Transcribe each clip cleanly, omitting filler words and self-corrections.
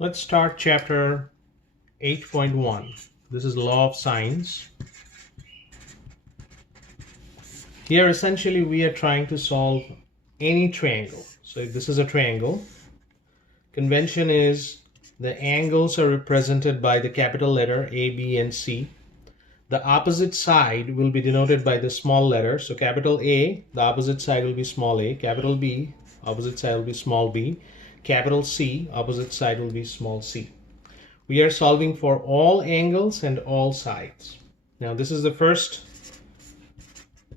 Let's start chapter 8.1. This is law of sines. Here essentially we are trying to solve any triangle. So if this is a triangle, convention is the angles are represented by the capital letter A, B, and C. The opposite side will be denoted by the small letter. So capital A, the opposite side will be small a. Capital B, opposite side will be small b. Capital C, opposite side will be small c. We are solving for all angles and all sides. Now this is the first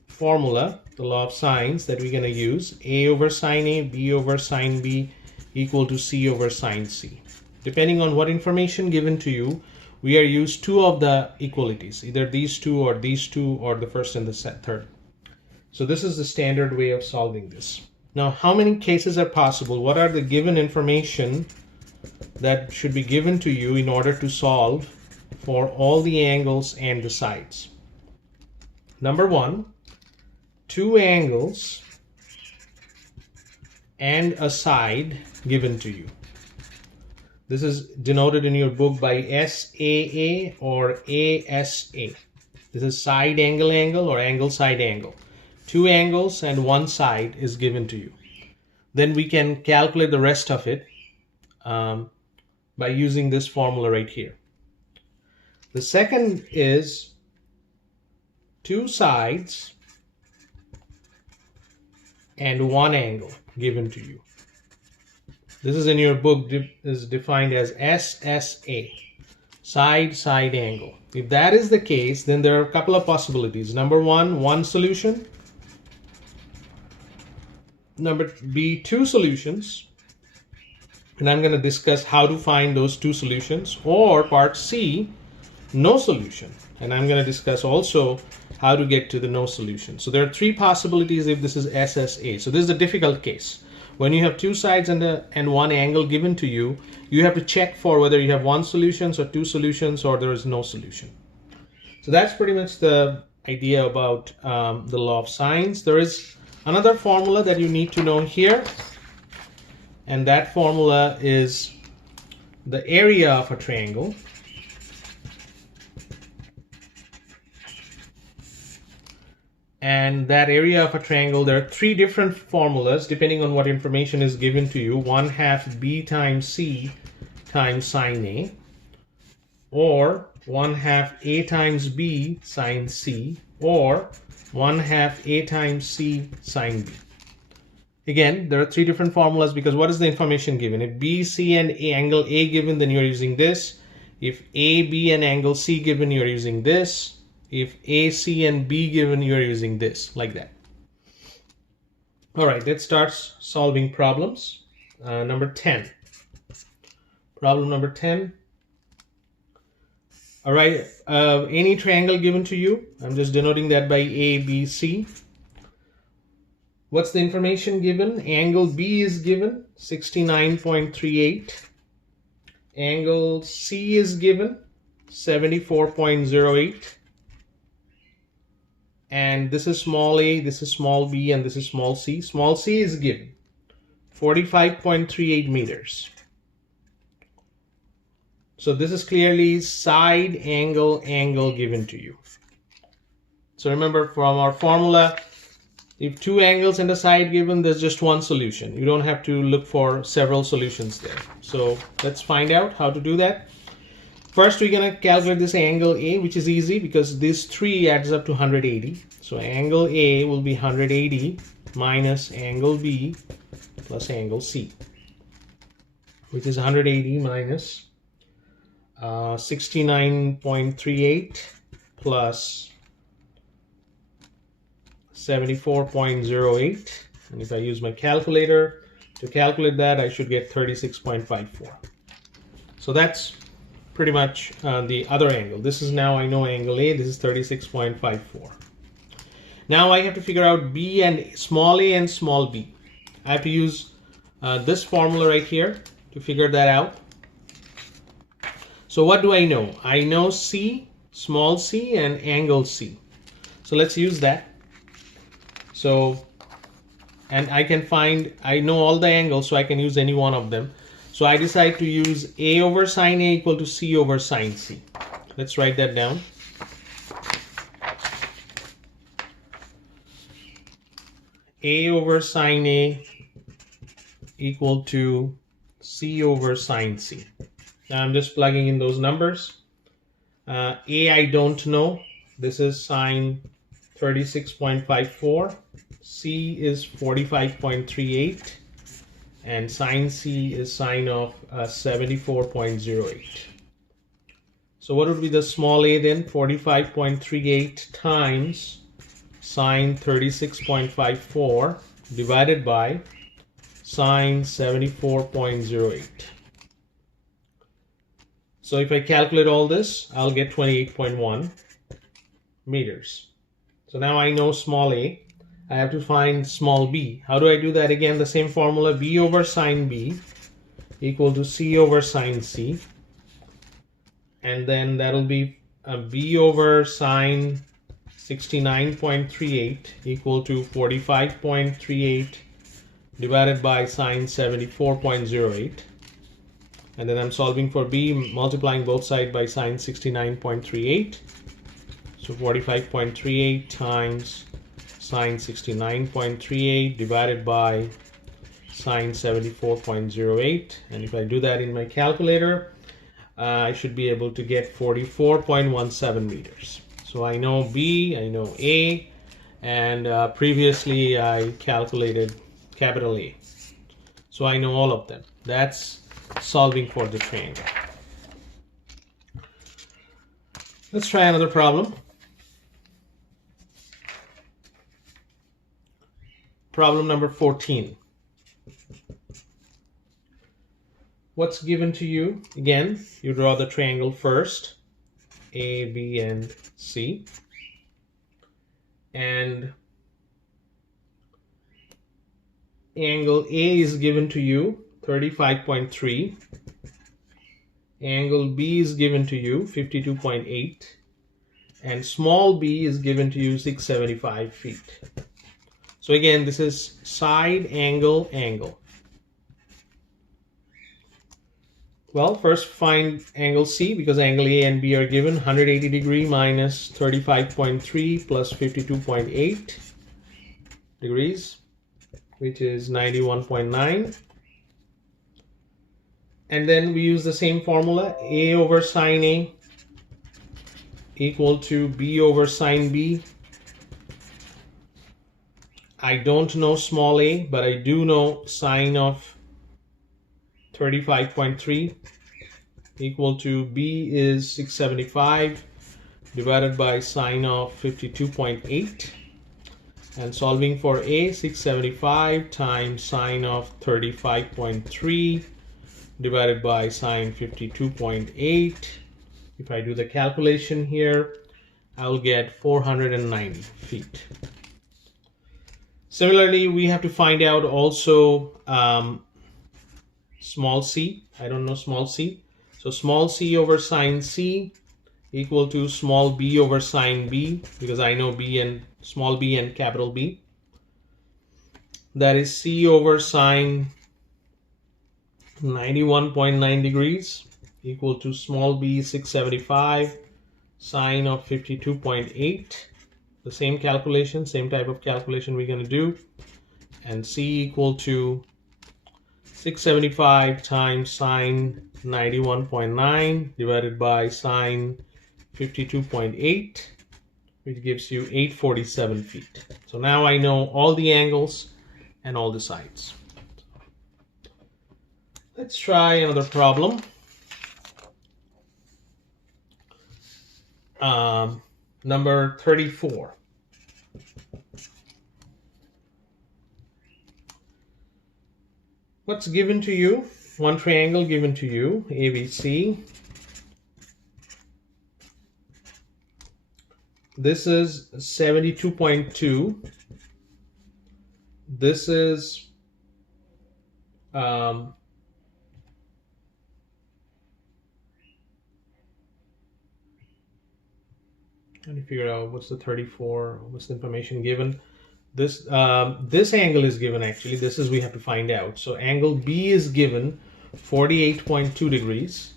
formula, the law of sines, that we're going to use. A over sine A, B over sine B equal to C over sine C. Depending on what information given to you, we are used two of the equalities, either these two or the first and the third. So this is the standard way of solving this. Now, how many cases are possible? What are the given information that should be given to you in order to solve for all the angles and the sides? Number one, two angles and a side given to you. This is denoted in your book by SAA or ASA. This is side angle or angle side angle. Two angles and one side is given to you. Then we can calculate the rest of it by using this formula right here. The second is two sides and one angle given to you. This is in your book, is defined as SSA, side angle. If that is the case, then there are a couple of possibilities. Number one solution. Number B, two solutions. And I'm going to discuss how to find those two solutions. Or part C, no solution. And I'm going to discuss also how to get to the no solution. So there are three possibilities if this is SSA. So this is a difficult case. When you have two sides and one angle given to you, you have to check for whether you have one solution or two solutions or there is no solution. So that's pretty much the idea about the law of sines. There is another formula that you need to know here, and that formula is the area of a triangle. And that area of a triangle, there are three different formulas depending on what information is given to you. 1/2 B times C times sine A, or 1/2 A times B sine C, or 1/2 A times C sine B. Again, there are three different formulas because what is the information given? If B, C, and angle A given, then you're using this. If A, B, and angle C given, you're using this. If A, C, and B given, you're using this, like that. All right, let's start solving problems. Number 10. Problem number 10. All right, any triangle given to you. I'm just denoting that by A, B, C. What's the information given? Angle B is given, 69.38. Angle C is given, 74.08. And this is small a, this is small b, and this is small c. Small c is given 45.38 meters. So this is clearly side angle given to you. So remember from our formula, if two angles and a side given, there's just one solution. You don't have to look for several solutions there. So let's find out how to do that. First, we're going to calculate this angle A, which is easy because this 3 adds up to 180. So angle A will be 180 minus angle B plus angle C, which is 180 minus 69.38 plus 74.08. And if I use my calculator to calculate that, I should get 36.54. So that's pretty much the other angle. This is now I know angle A, this is 36.54. Now I have to figure out B and small a and small b. I have to use this formula right here to figure that out. So what do I know? I know C, small c, and angle C. So let's use that. So, and I can find, I know all the angles, so I can use any one of them. So I decide to use A over sine A equal to C over sine C. Let's write that down. A over sine A equal to C over sine C. Now I'm just plugging in those numbers. A I don't know. This is sine 36.54. C is 45.38. And sine C is sine of 74.08. So what would be the small a then? 45.38 times sine 36.54 divided by sine 74.08. So if I calculate all this, I'll get 28.1 meters. So now I know small a. I have to find small b. How do I do that? Again, the same formula, b over sine b equal to c over sine c. And then that'll be b over sine 69.38 equal to 45.38 divided by sine 74.08. And then I'm solving for b, multiplying both sides by sine 69.38. So 45.38 times sine 69.38 divided by sine 74.08. And if I do that in my calculator, I should be able to get 44.17 meters. So I know B, I know A, and previously I calculated capital A. So I know all of them. That's solving for the triangle. Let's try another problem. Problem number 14. What's given to you? Again, you draw the triangle first, A, B, and C. And angle A is given to you, 35.3. Angle B is given to you, 52.8. And small b is given to you, 675 feet. So again, this is side angle angle. Well, first find angle C, because angle A and B are given. 180 degree minus 35.3 plus 52.8 degrees, which is 91.9. And then we use the same formula, A over sine A equal to B over sine B. I don't know small a, but I do know sine of 35.3 equal to B is 675 divided by sine of 52.8. And solving for A, 675 times sine of 35.3 divided by sine 52.8. If I do the calculation here, I'll get 490 feet. Similarly, we have to find out also small c. I don't know small c. So small c over sine c equal to small b over sine b, because I know b and small b and capital B. That is c over sine 91.9 degrees equal to small b 675 sine of 52.8. The same calculation, same type of calculation we're going to do. And c equal to 675 times sine 91.9 divided by sine 52.8, which gives you 847 feet. So now I know all the angles and all the sides. Let's try another problem. Number 34. What's given to you? One triangle given to you, ABC. This is 72.2. This is trying to figure out what's the 34, what's the information given. This angle is given actually. This is we have to find out. So angle B is given 48.2 degrees,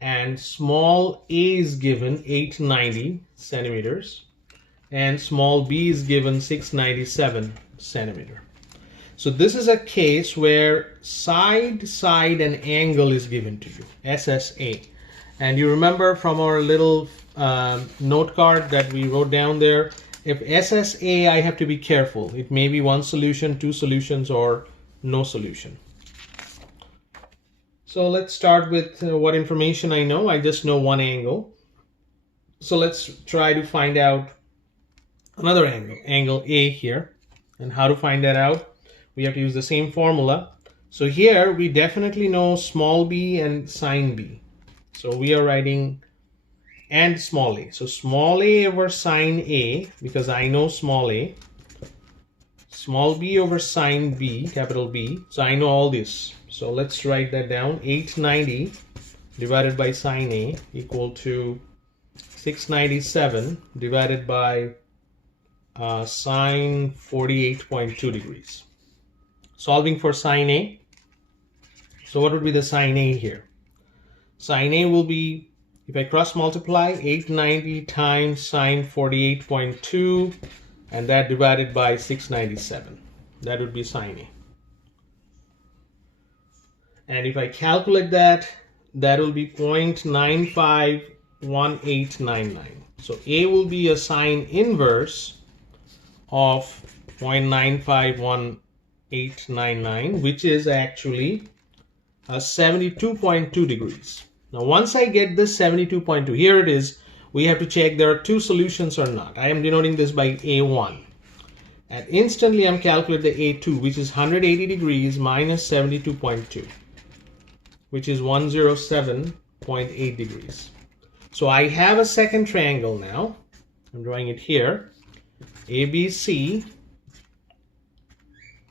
and small a is given 890 centimeters, and small b is given 697 centimeter. So this is a case where side, and angle is given to you, SSA. And you remember from our little note card that we wrote down there, if SSA, I have to be careful. It may be one solution, two solutions, or no solution. So let's start with what information I know. I just know one angle. So let's try to find out another angle, angle A here. And how to find that out? We have to use the same formula. So here we definitely know small b and sine b. So we are writing and small a. So small a over sine a, because I know small a. Small b over sine b, capital B. So I know all this. So let's write that down. 890 divided by sine a equal to 697 divided by sine 48.2 degrees. Solving for sine A. So what would be the sine A here? Sine A will be, if I cross multiply, 890 times sine 48.2, and that divided by 697. That would be sine A. And if I calculate that, that will be 0.951899. So A will be a sine inverse of 0.951899, which is actually 72.2 degrees. Now once I get this 72.2, here it is, we have to check there are two solutions or not. I am denoting this by A1. And instantly I'm calculating the A2, which is 180 degrees minus 72.2, which is 107.8 degrees. So I have a second triangle now. I'm drawing it here. ABC.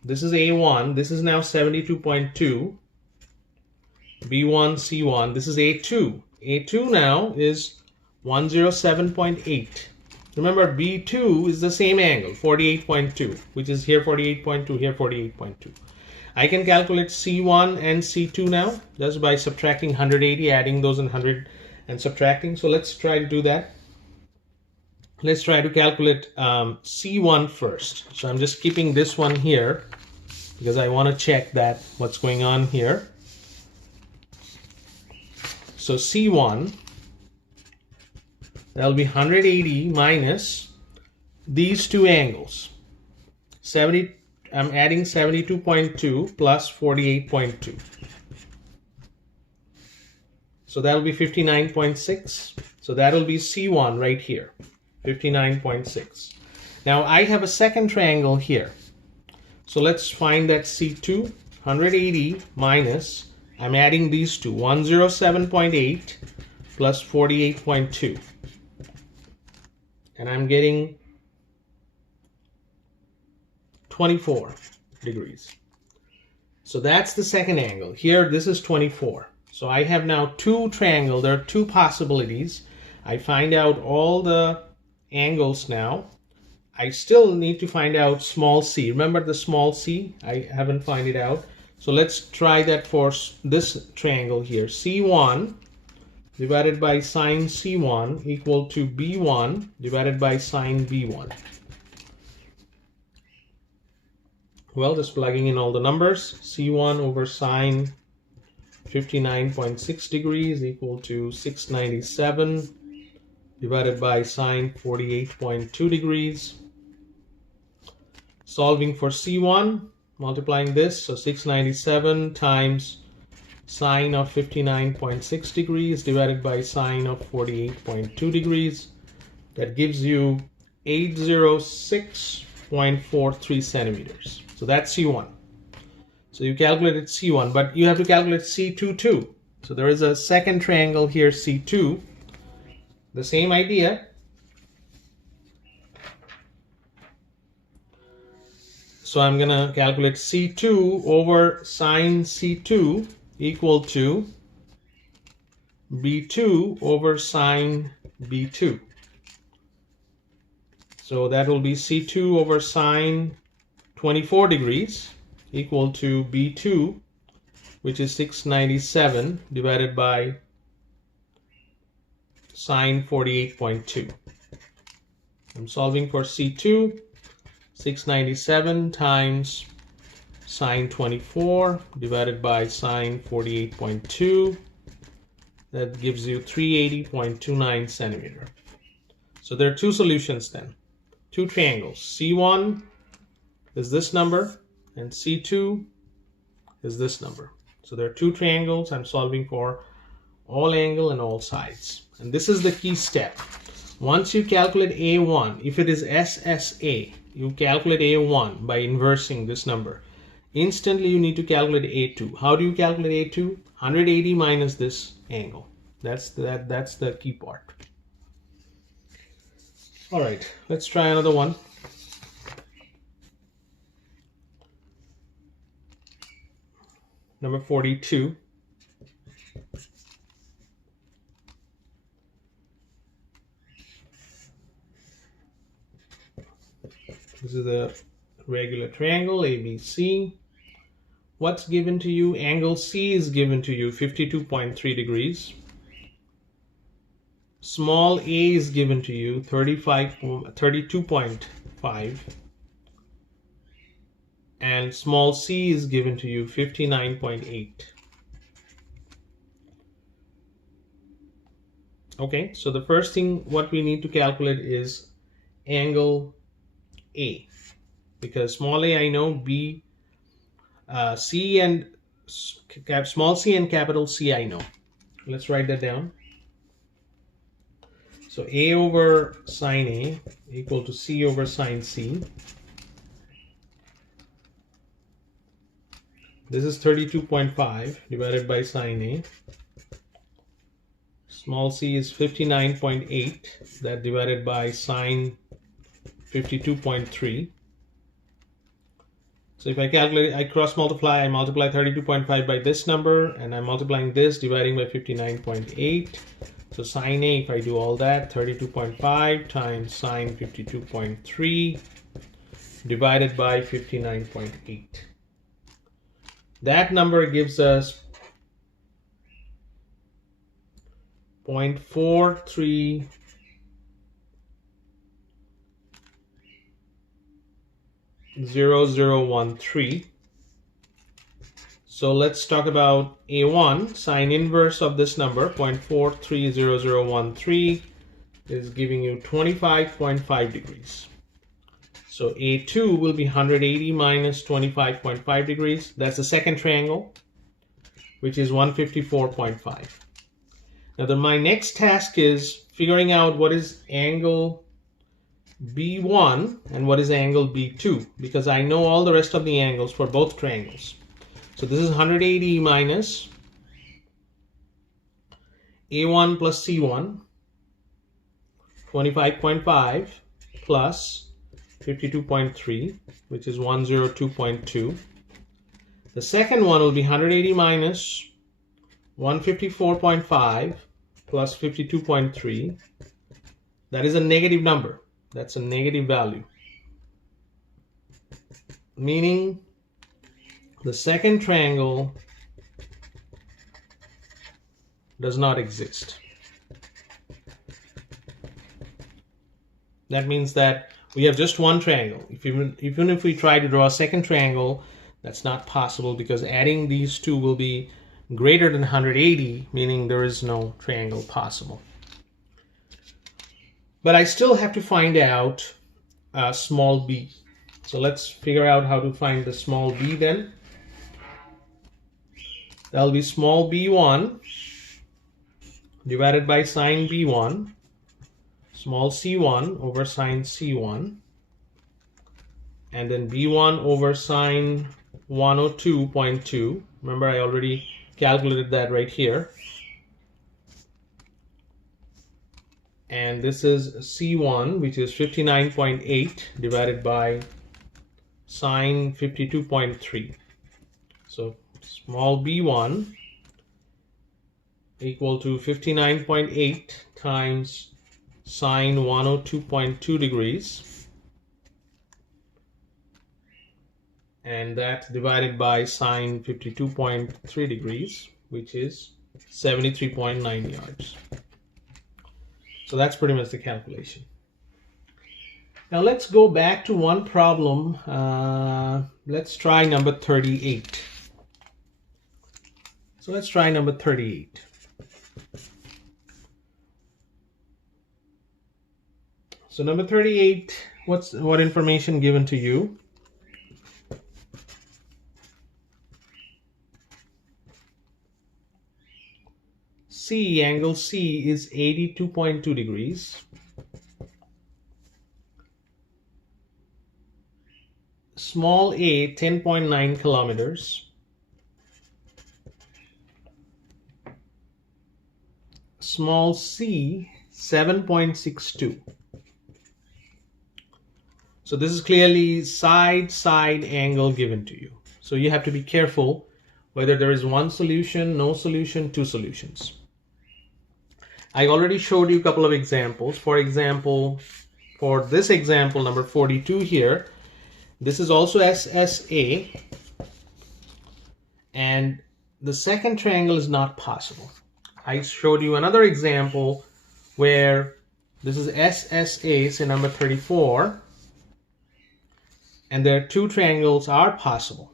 This is A1. This is now 72.2. B1, C1. This is A2. A2 now is 107.8. Remember, B2 is the same angle, 48.2, which is here 48.2, here 48.2. I can calculate C1 and C2 now just by subtracting 180, adding those in 100 and subtracting. So let's try to do that. Let's try to calculate C1 first. So I'm just keeping this one here because I want to check that what's going on here. So C1, that'll be 180 minus these two angles. 70. I'm adding 72.2 plus 48.2. So that'll be 59.6. So that'll be C1 right here, 59.6. Now I have a second triangle here. So let's find that C2, 180 minus, I'm adding these two, 107.8 plus 48.2. And I'm getting 24 degrees. So that's the second angle. Here, this is 24. So I have now two triangles. There are two possibilities. I find out all the angles now. I still need to find out small c. Remember the small c? I haven't found it out. So let's try that for this triangle here. C1 divided by sine C1 equal to B1 divided by sine B1. Well, just plugging in all the numbers. C1 over sine 59.6 degrees equal to 697 divided by sine 48.2 degrees. Solving for C1, multiplying this, so 697 times sine of 59.6 degrees divided by sine of 48.2 degrees. That gives you 806.43 centimeters. So that's C1. So you calculated C1, but you have to calculate C2 too. So there is a second triangle here, C2. The same idea. So I'm going to calculate C2 over sine C2 equal to B2 over sine B2. So that will be C2 over sine 24 degrees equal to B2 which is 697 divided by sine 48.2. I'm solving for C2. 697 times sine 24 divided by sine 48.2. That gives you 380.29 centimeter. So there are two solutions then. Two triangles. C1 is this number and C2 is this number. So there are two triangles. I'm solving for all angle and all sides. And this is the key step. Once you calculate A1, if it is SSA, you calculate A1 by inversing this number. Instantly you need to calculate A2. How do you calculate A2? 180 minus this angle. That's the key part. All right, let's try another one. Number 42. This is a regular triangle, ABC. What's given to you? Angle C is given to you, 52.3 degrees. Small a is given to you, 32.5. And small c is given to you, 59.8. Okay, so the first thing what we need to calculate is angle A, because small a I know, B, C and small c and capital C I know. Let's write that down. So A over sine A equal to C over sine C. This is 32.5 divided by sine A. Small c is 59.8, that divided by sine 52.3. So if I calculate, I cross multiply, I multiply 32.5 by this number, and I'm multiplying this, dividing by 59.8. So sine A, if I do all that, 32.5 times sine 52.3 divided by 59.8. That number gives us 0.430013. So let's talk about A1. Sine inverse of this number, 0.430013, is giving you 25.5 degrees. So A2 will be 180 minus 25.5 degrees. That's the second triangle, which is 154.5. Now my next task is figuring out what is angle B1 and what is angle B2, because I know all the rest of the angles for both triangles. So this is 180 minus A1 plus C1, 25.5 plus 52.3, which is 102.2. The second one will be 180 minus 154.5 plus 52.3. That is a negative number. That's a negative value. Meaning the second triangle does not exist. That means that we have just one triangle. Even if we try to draw a second triangle, that's not possible, because adding these two will be greater than 180, meaning there is no triangle possible. But I still have to find out small b. So let's figure out how to find the small b then. That'll be small b1 divided by sine b1, small c1 over sine c1, and then b1 over sine 102.2. Remember, I already calculated that right here. And this is C1, which is 59.8 divided by sine 52.3. So small b1 equal to 59.8 times sine 102.2 degrees and that divided by sine 52.3 degrees, which is 73.9 yards. So that's pretty much the calculation. Now let's go back to one problem. Let's try number 38. So let's try number 38. So number 38, what information given to you? Angle C is 82.2 degrees. Small a, 10.9 kilometers. Small c, 7.62. So this is clearly side angle given to you. So you have to be careful whether there is one solution, no solution, two solutions. I already showed you a couple of examples. For example, for this example number 42 here, this is also SSA, and the second triangle is not possible. I showed you another example where this is SSA, say number 34, and there are two triangles are possible.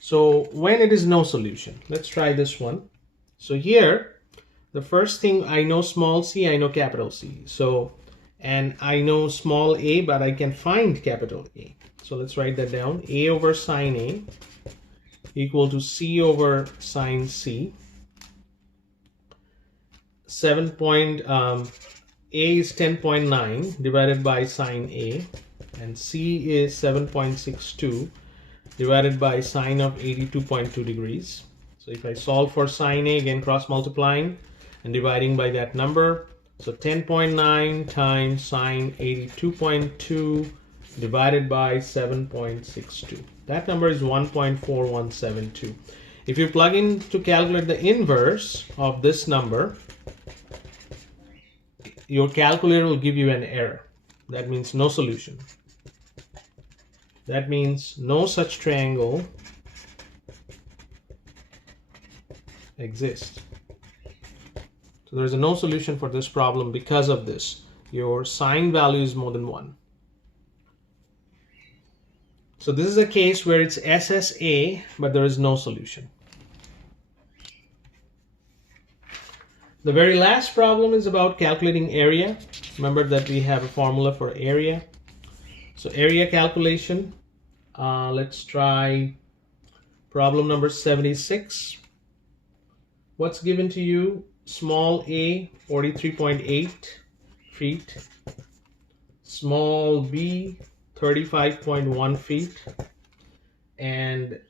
So when it is no solution, let's try this one. So here, the first thing, I know small c, I know capital C. So, and I know small a, but I can find capital A. So let's write that down. A over sine A equal to C over sine C. A is 10.9 divided by sine A, and C is 7.62 divided by sine of 82.2 degrees. So if I solve for sine A, again cross multiplying and dividing by that number, so 10.9 times sine 82.2 divided by 7.62. That number is 1.4172. If you plug in to calculate the inverse of this number, your calculator will give you an error. That means no solution. That means no such triangle exists. So there is no solution for this problem because of this. Your sine value is more than 1. So this is a case where it's SSA, but there is no solution. The very last problem is about calculating area. Remember that we have a formula for area. So area calculation, let's try problem number 76. What's given to you? Small a, 43.8 feet. Small b, 35.1 feet. And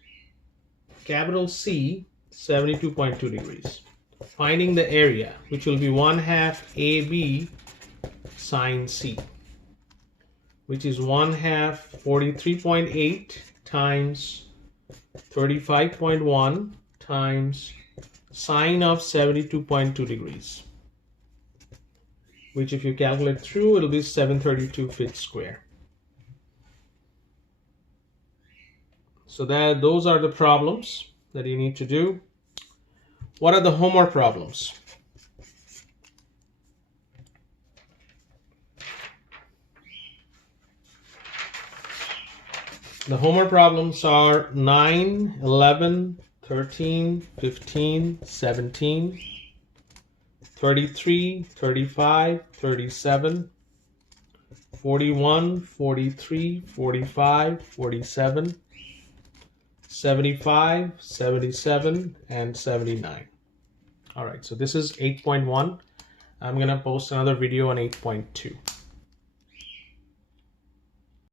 capital C, 72.2 degrees. Finding the area, which will be 1/2 AB sine C, which is 1/2 43.8 times 35.1 times sine of 72.2 degrees, which if you calculate through, it'll be 732 feet square. So those are the problems that you need to do. What are the homework problems? The homework problems are 9, 11, 13, 15, 17, 33, 35, 37, 41, 43, 45, 47, 75, 77, and 79. All right, so this is 8.1. I'm going to post another video on 8.2.